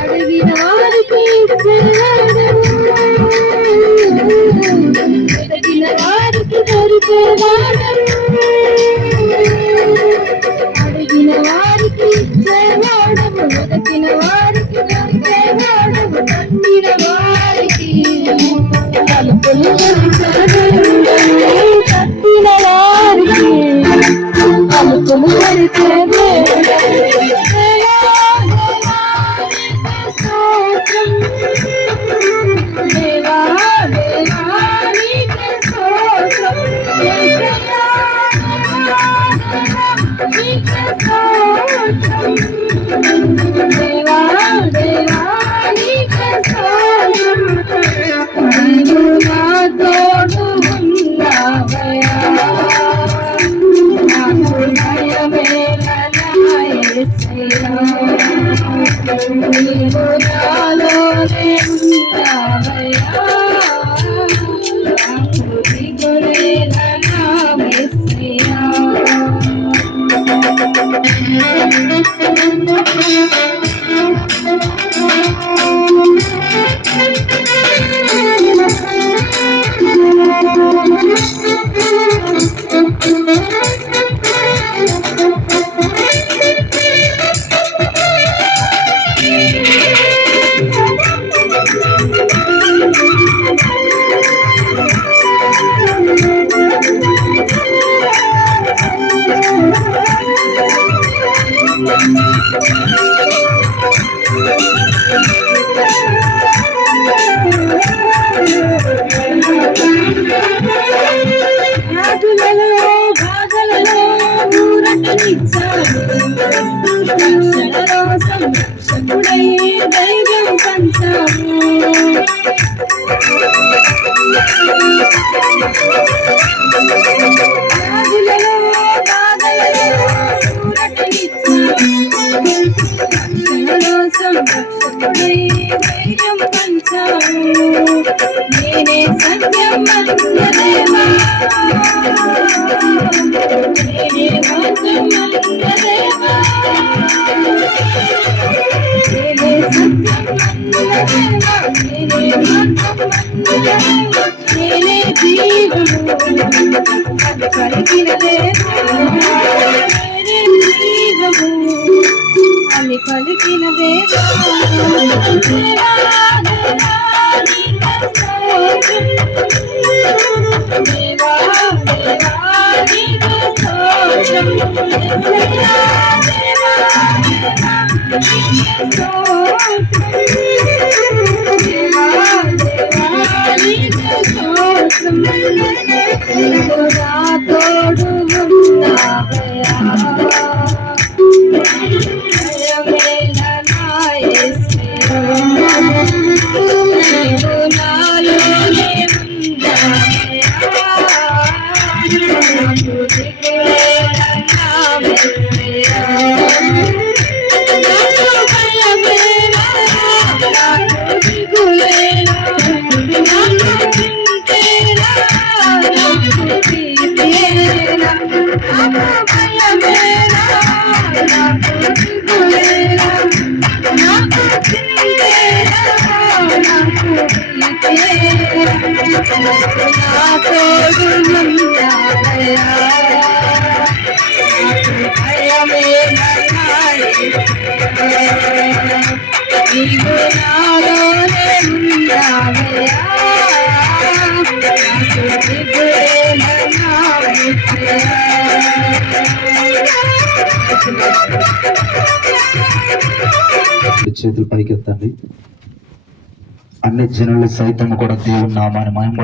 అడిగిన వారికి ఇచ్చేవాడము, వెతికిన వారికి దొరికేవాడము, తట్టిన వారికి తలుపులు తెరిచేవాడము, తట్టిన వారికి తలుపులు తెరిచేవాడము. దేవా దేవా నీకే స్తోత్రం, నీకే స్తోత్రం, దేవా దేవా నీకే స్తోత్రం. నీవు నా తోడు ఉన్నావయ్యా, నాకు భయమేలా యేసయ్యా. నీవు నాలోనే ఉన్నావయ్యా, నాకు దిగులేలా నా యేసయ్యా. వ్యాధులలో బాధలలో ఊరటనిచ్చాడు, రక్షణలో సంరక్షకుడై ధైర్యం పంచాడు. వ్యాధులలో బాధలలో ఊరటనిచ్చాడు, రక్షణలో సంరక్షకుడై ధైర్యం పంచాడు. నేనే సత్యం మంత్రదేవా, నేనే మార్గం మంత్రదేవా, నేనే సత్యం మంత్రదేవా, నేనే మార్గం మంత్రదేవా, నేనే జీవము అది కలిగిన దేవా, నేనే జీవము అది కలిగిన దేవా. దేవా దేవా చేతులు పైకెత్తండి. అన్ని జనులు సైతం కూడా దేవుని నామాన్ని మహిమ